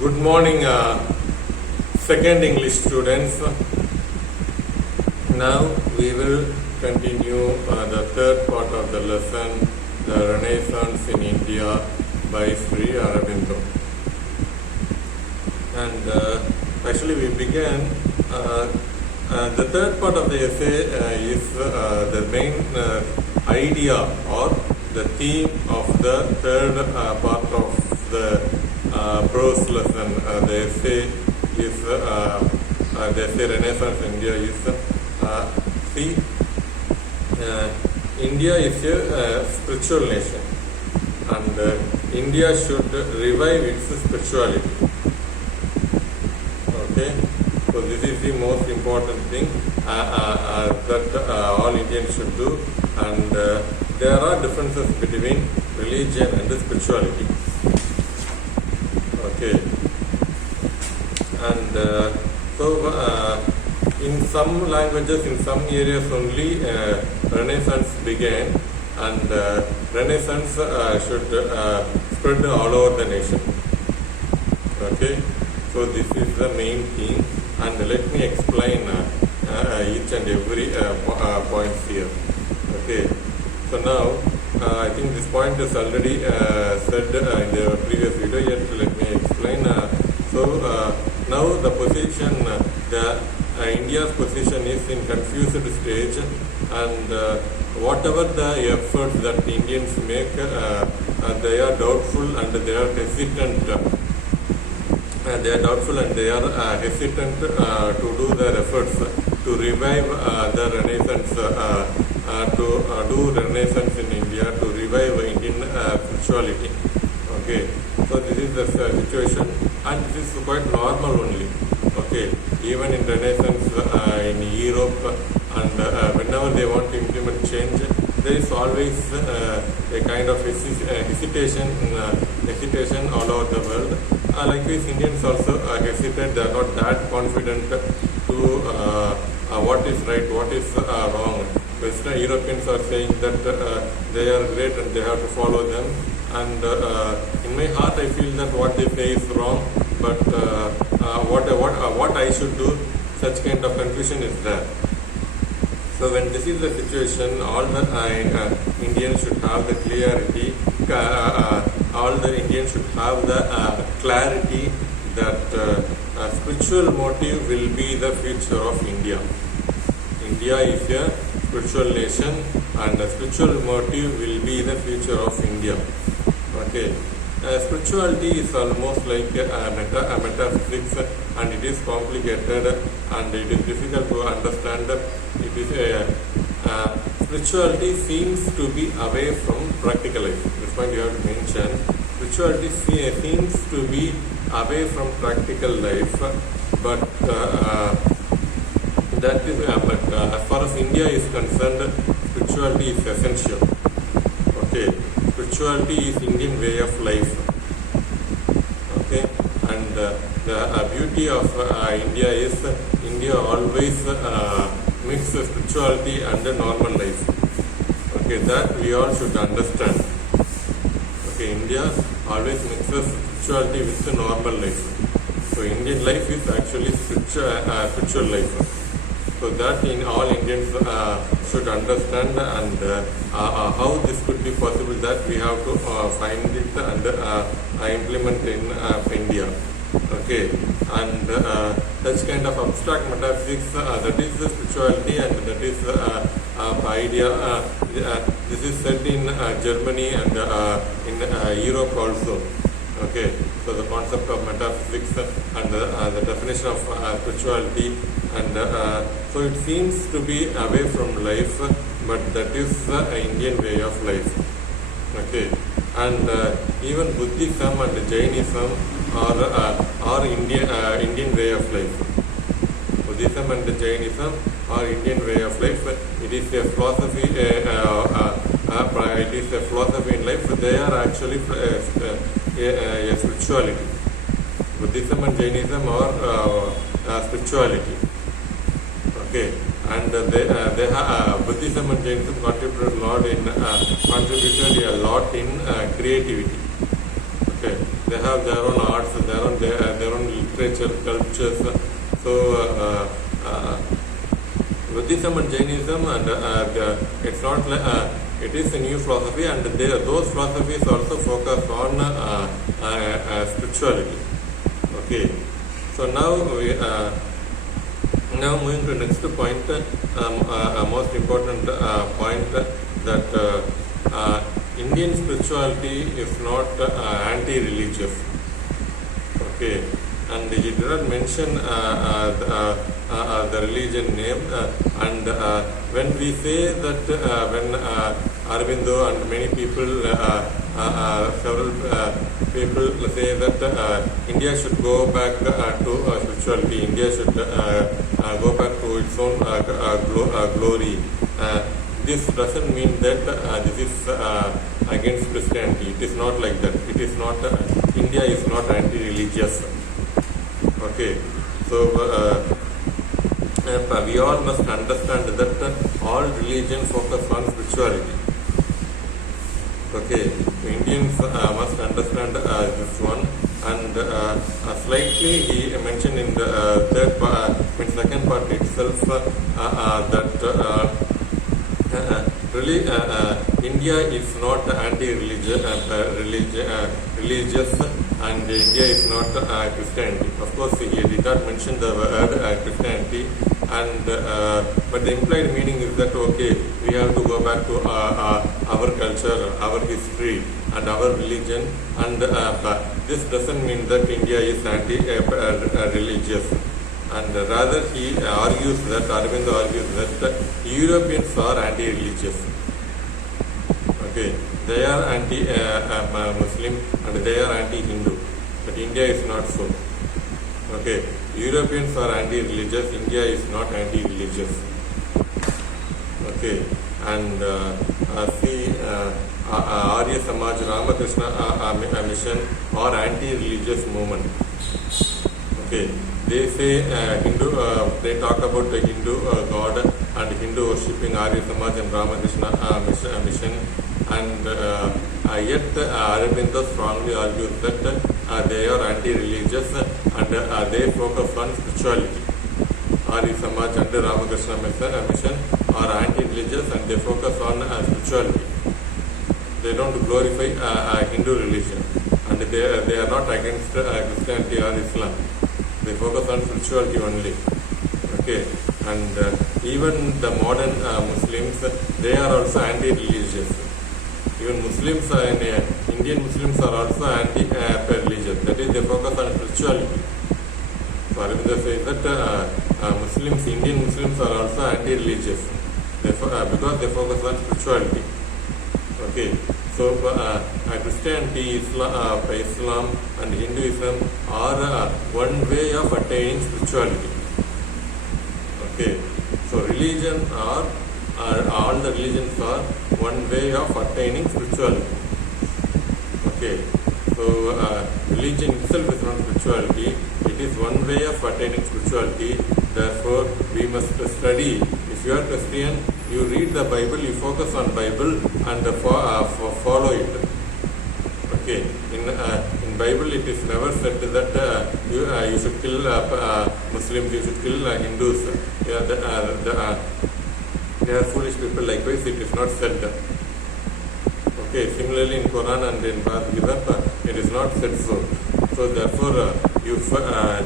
Good morning, second English students. Now we will continue the third part of the lesson, The Renaissance in India by Sri Aurobindo. And actually we began, the third part of the essay is the main idea or the theme of the third part of the prose lesson. The essay is the essay Renaissance India is see, India is a spiritual nation, and India should revive its spirituality. Okay, so this is the most important thing that all Indians should do, and there are differences between religion and spirituality. Okay, and so in some languages, in some areas only Renaissance began, and Renaissance should spread all over the nation. Okay, so this is the main theme, and let me explain each and every point here. Okay, so now I think this point is already said in the previous video, yet let me explain. Now the position, India's position is in confused stage, and whatever the efforts that the Indians make, they are doubtful and they are hesitant. They are doubtful and they are hesitant to do their efforts to revive the Renaissance, to do Renaissance in India, to revive Indian spirituality. Okay, so this is the situation, and this is quite normal only. Okay, even in Renaissance in Europe, and whenever they want to implement change, there is always a kind of hesitation all over the world. Likewise, Indians also hesitate. They are not that confident to what is right, what is wrong. Western Europeans are saying that they are great and they have to follow them. And in my heart, I feel that what they say is wrong. But what I should do, such kind of confusion is there. So when this is the situation, all the Indians should have the clarity. All the Indians should have the clarity that spiritual motive will be the future of India. India is a spiritual nation, and the spiritual motive will be the future of India. Okay. Spirituality is almost like a metaphysics, and it is complicated and it is difficult to understand. It is spirituality seems to be away from practical life. This point you have to mention. Spirituality seems to be away from practical life, but that is. But as far as India is concerned, spirituality is essential. Okay. Spirituality is Indian way of life. Okay, and the beauty of India is India always mixes spirituality and normal life. Okay, that we all should understand. Okay, India always mixes spirituality with the normal life. So Indian life is actually spiritual life. So that in all Indians should understand, and how this could be possible, that we have to find it and implement in India. Okay, and such kind of abstract metaphysics, that is the spirituality, and that is the idea. This is said in Germany and in Europe also. Okay, so the concept of metaphysics and the definition of spirituality, and so it seems to be away from life, but that is the Indian way of life. Okay, and even Buddhism and Jainism are Indian way of life. Buddhism and Jainism are Indian way of life. It is a philosophy. It is a philosophy in life. They are actually a spirituality. Buddhism and Jainism are spirituality. Okay, and Buddhism and Jainism contributed a lot in creativity. Okay, they have their own arts, their own literature, cultures. So Buddhism and Jainism, and it's not like it is a new philosophy, and those philosophies also focus on spirituality. Okay, so now moving to next point, most important point, that Indian spirituality is not anti-religious. Okay, and he did not mention the religion name, and when we say that when Aurobindo and many people, several people say that India should go back to spirituality, India should go back to its own glory. This doesn't mean that this is against Christianity. It is not like that. It is not. India is not anti-religious. Okay, so we all must understand that all religions focus on spirituality. Okay, Indians must understand this one, and slightly he mentioned in the second part itself that really India is not anti-religious, religious, and India is not Christianity. Of course, he did not mention the word Christianity, and but the implied meaning is that okay, we have to go back to our culture, our history, and our religion, and this doesn't mean that India is anti-religious. And rather he argues that, Aurobindo argues that Europeans are anti-religious. Okay, they are anti-Muslim and they are anti-Hindu, but India is not so. Okay, Europeans are anti-religious, India is not anti-religious. Okay, and see Arya Samaj, Ramakrishna mission or anti-religious movement. Okay, they say Hindu, they talk about the Hindu god and Hindu worshipping Arya Samaj and Ramakrishna mission, and yet Aurobindo strongly argues that they are anti-religious and they focus on spirituality. Arya Samaj and Ramakrishna mission are anti-religious and they focus on spirituality. They don't glorify Hindu religion, and they are not against Christianity or Islam. They focus on spirituality only. Okay, and even the modern Muslims, they are also anti-religious. Even Muslims, Indian Muslims are also anti-religious. That is, they focus on spirituality. So Aurobindo says that Muslims, Indian Muslims are also anti-religious because they focus on spirituality. Okay, so Christianity, Islam and Hinduism are one way of attaining spirituality. Okay, so religion are all the religions are one way of attaining spirituality. Okay, so religion itself is not spirituality, it is one way of attaining spirituality. Therefore, we must study. If you are Christian, you read the Bible, you focus on Bible and follow it. Okay, in Bible it is never said that you should kill Muslims, you should kill Hindus. They are foolish people. Likewise, it is not said. Okay, similarly in Quran and in Bhagavad Gita, it is not said so. So therefore,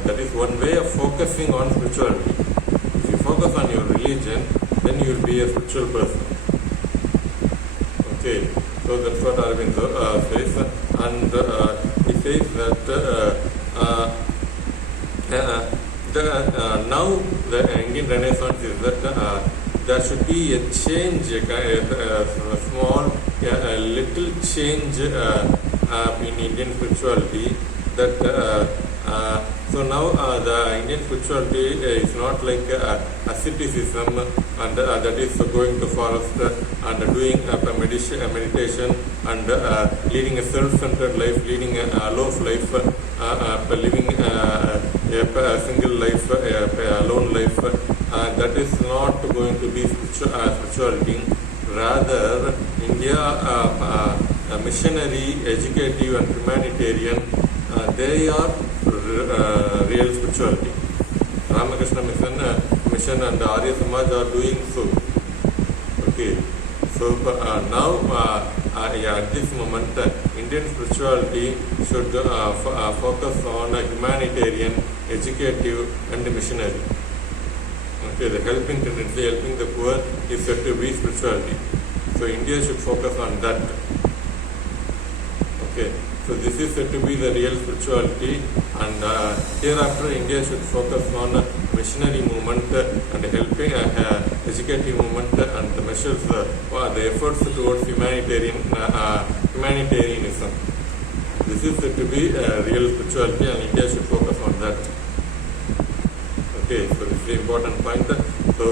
that is one way of focusing on spirituality. If you focus on your religion, then you will be a spiritual person. Okay, so that's what Aurobindo says, and he says that now the Indian Renaissance is that there should be a change, a small, little change in Indian spirituality. That so now the Indian spirituality is not like asceticism, and that is going to forest and doing meditation and leading a self-centered life, leading a alone life, living a single life, alone life. That is not going to be spirituality. Rather, India, missionary, educative and humanitarian, they are real spirituality. Ramakrishna mission and Arya Samaj are doing so. Okay, so now at this moment, Indian spirituality should focus on humanitarian, educative, and missionary. Okay, the helping tendency, helping the poor is said to be spirituality. So India should focus on that. Okay, so this is said to be the real spirituality, and hereafter India should focus on missionary movement and helping educative movement and the measures, the efforts towards humanitarianism. This is said to be real spirituality, and India should focus on that. Okay, so this is the important point. So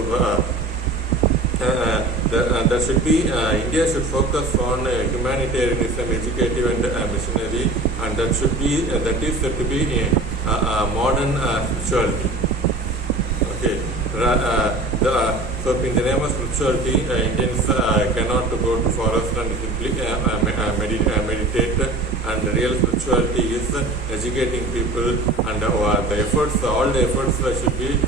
there should be India should focus on humanitarianism, educative, and missionary, and that should be that is said to be modern spirituality. Okay, so in the name of spirituality, Indians cannot go to forest and simply meditate. And real spirituality is educating people, and the efforts, all the efforts should be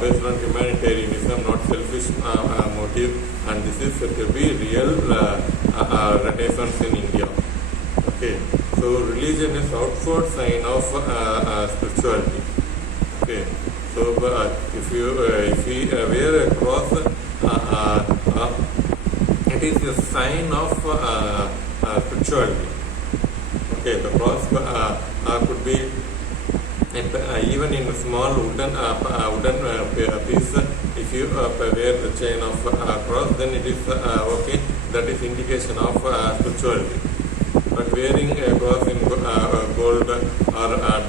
based on humanitarianism, not selfish motive. And this is said to be real renaissance in India. Okay, so religion is outward sign of spirituality. Okay, so if we wear a cross, it is a sign of spirituality. Okay, the cross could be even in a small wooden piece. If you wear the chain of cross, then it is okay. That is indication of spirituality. But wearing a cross in gold or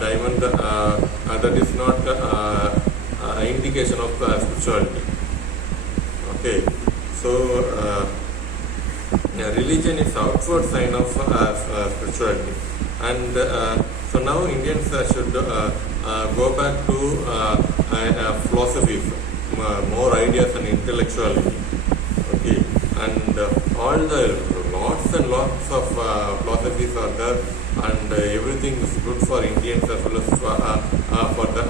diamond, that is not indication of spirituality. Okay, so religion is outward sign of spirituality, and so now Indians should go back to philosophies, more ideas and intellectuality. Okay, and all the lots and lots of philosophies are there, and everything is good for Indians as well as for the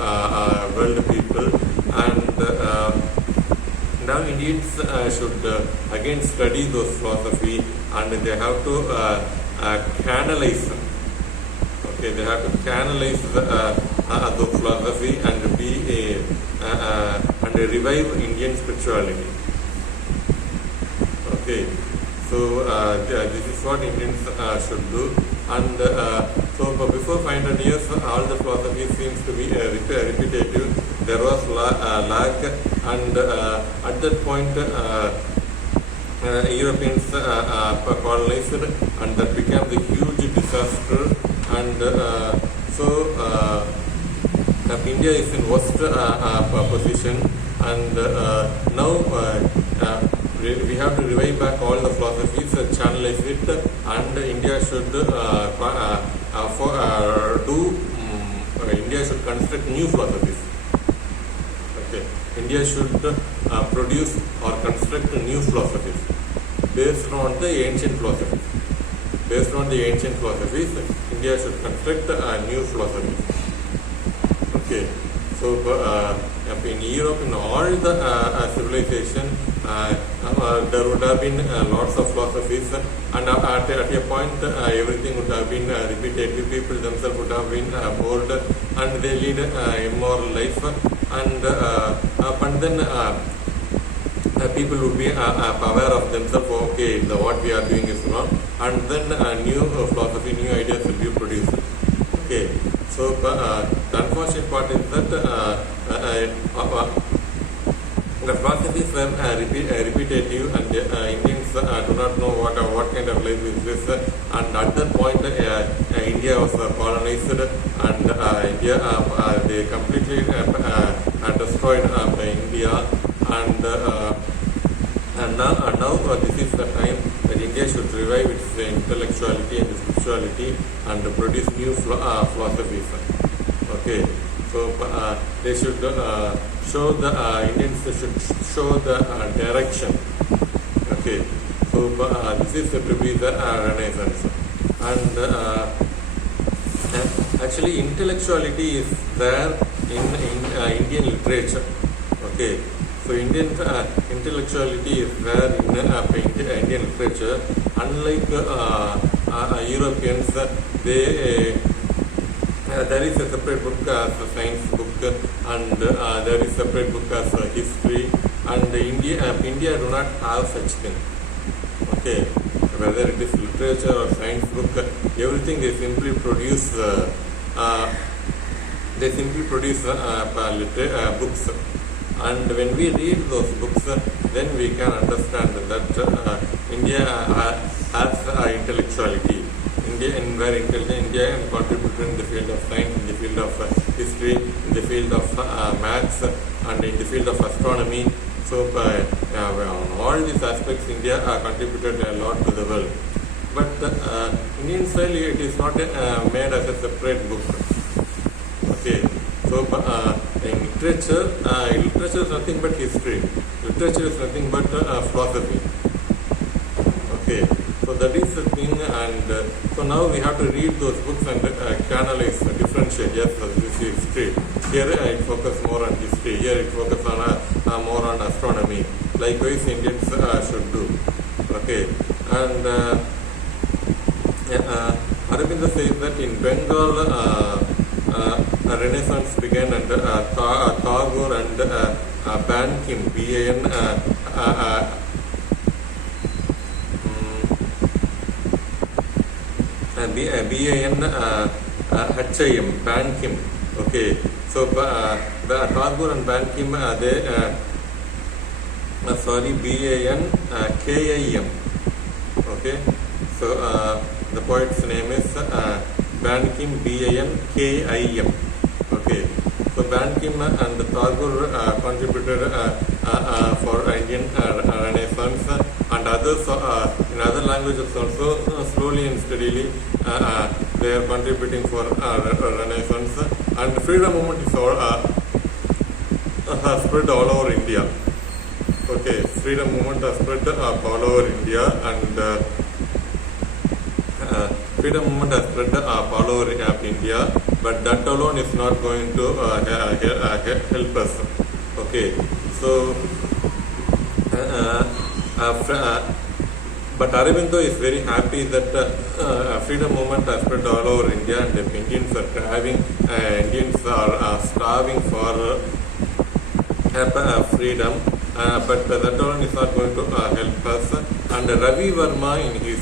world people. And now Indians should again study those philosophy, and they have to canalize. Okay, they have to canalize the philosophy and be and revive Indian spirituality. Okay, so this is what Indians should do. And so before 500 years, all the philosophy seems to be repetitive. There was lack, and at that point Europeans colonized, and that became the huge disaster. And so India is in worst position, and now we have to revive back all the philosophies, channelize it, and India should India should construct new philosophies. Okay, India should produce or construct new philosophies based on the ancient philosophies. Based on the ancient philosophies, India should construct new philosophies. Okay, so in Europe, in all the civilization, there would have been lots of philosophies, and at a point everything would have been repetitive. People themselves would have been bored, and they lead immoral life, and then people would be aware of themselves. Okay, what we are doing is wrong, and then new philosophy, new ideas will be produced. Okay, so the unfortunate part is that the philosophies were repetitive, and Indians do not know what kind of life is this. And at that point, India was colonized, and India they completely destroyed India. And now this is the time that India should revive its intellectuality and spirituality and produce new philosophies. Okay, so they should show the Indians should show the direction. Okay, so this is to be the Renaissance, and Actually, intellectuality is there in Indian literature. Okay, so Indian intellectuality is there in Indian literature. Unlike Europeans, they there is a separate book as a science book, and there is a separate book as a history. And India do not have such thing. Okay, whether it is literature or science book, everything they simply produce. They simply produce books, and when we read those books, then we can understand that India has intellectuality. India contributed in the field of science, in the field of history, in the field of maths, and in the field of astronomy. So on all these aspects, India contributed a lot to the world. But Indian style, it is not made as a separate book. Okay, so in literature, literature is nothing but history. Literature is nothing but philosophy. Okay, so that is the thing, and so now we have to read those books and analyze, differentiate. Yes, this is history. Here it focuses more on history. Here it focuses on more on astronomy. Likewise, Indians should do. Okay, and Aurobindo says that in Bengal, a renaissance began, and Tagore and Bankim, HIM, Bankim. Okay, so Tagore and Bankim, KIM. Okay, so the poet's name is Bankim, KIM. Okay, so Bankim and Tagore contributed for Indian Renaissance, and others in other languages also slowly and steadily they are contributing for Renaissance, and freedom movement is has spread all over India. Okay, freedom movement has spread all over India, and freedom movement has spread all over India, but that alone is not going to help us. Okay, so but Aurobindo is very happy that freedom movement has spread all over India, and if Indians are starving for freedom, but that alone is not going to help us. And Ravi Verma, in his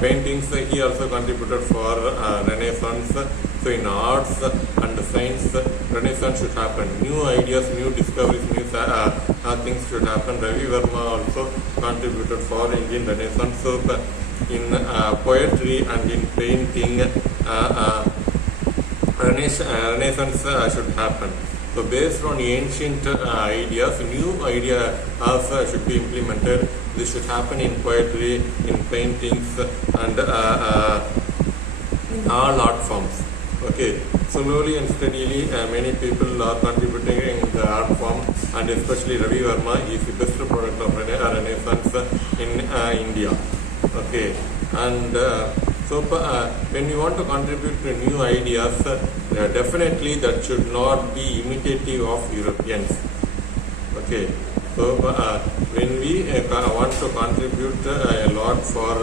paintings, he also contributed for Renaissance. So in arts and science, Renaissance should happen. New ideas, new discoveries, new things should happen. Ravi Verma also contributed for Indian Renaissance. So in poetry and in painting, Renaissance should happen. So based on ancient ideas, new ideas should be implemented. This should happen in poetry, in paintings, and in all art forms. Okay, slowly and steadily, many people are contributing in the art form, and especially Ravi Verma is the best product of Renaissance in India. Okay, and so when we want to contribute to new ideas, definitely that should not be imitative of Europeans. Okay, so when we want to contribute a lot for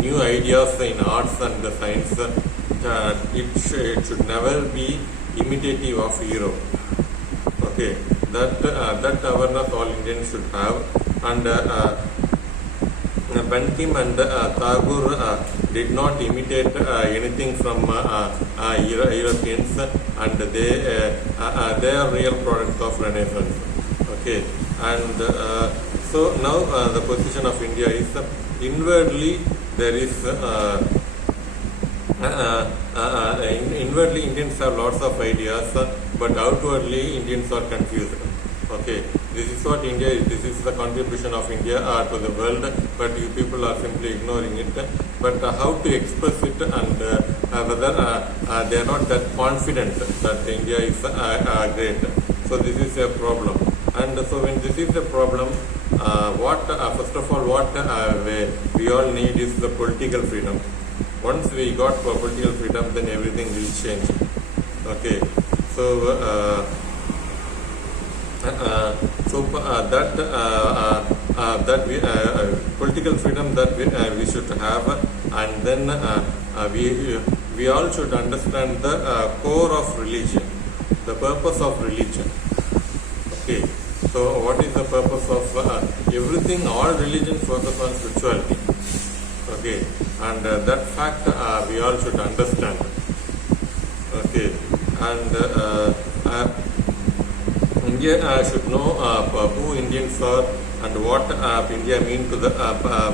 new ideas in arts and science, it should never be imitative of Europe. Okay, that awareness all Indians should have, and Bankim and Tagore did not imitate anything from Europeans, and they are real products of Renaissance. Okay, and so now the position of India is inwardly there is inwardly Indians have lots of ideas, but outwardly Indians are confused. Okay, this is what India is. This is the contribution of India to the world, but you people are simply ignoring it. But how to express it, and whether they are not that confident that India is great. So this is a problem. And so when this is a problem, first of all, what we all need is the political freedom. Once we got political freedom, then everything will change. Okay, so that we political freedom that we should have, and then we all should understand the core of religion, the purpose of religion. Okay, so what is the purpose of everything? All religions focus on spirituality. Okay, and that fact we all should understand. Okay, and India should know who Indians are and what India means to the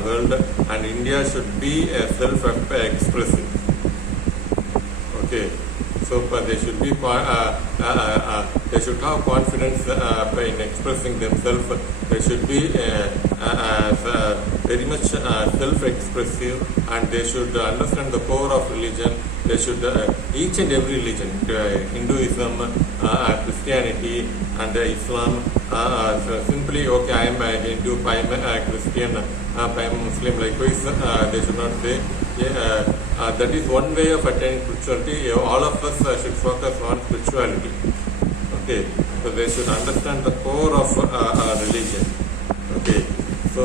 world, and India should be self-expressive. Okay, so they should be they should have confidence in expressing themselves. They should be very much self-expressive, and they should understand the core of religion. They should each and every religion, Hinduism, Christianity, and Islam. So simply, okay, I am a Hindu, I am a Christian, I am a Muslim. Likewise, they should not say. That is one way of attaining spirituality. All of us should focus on spirituality. Okay, so they should understand the core of religion. Okay, so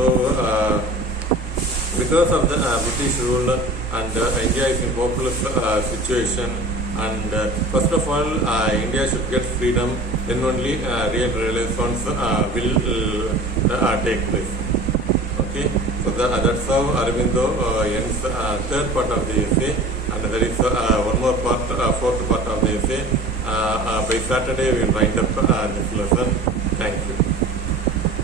because of the British rule, and India is in hopeless situation, and first of all, India should get freedom, then only real renaissance will take place. Okay, so that's how Aurobindo ends third part of the essay, and there is one more part, fourth part of the essay. By Saturday we will wind up this lesson. Thank you.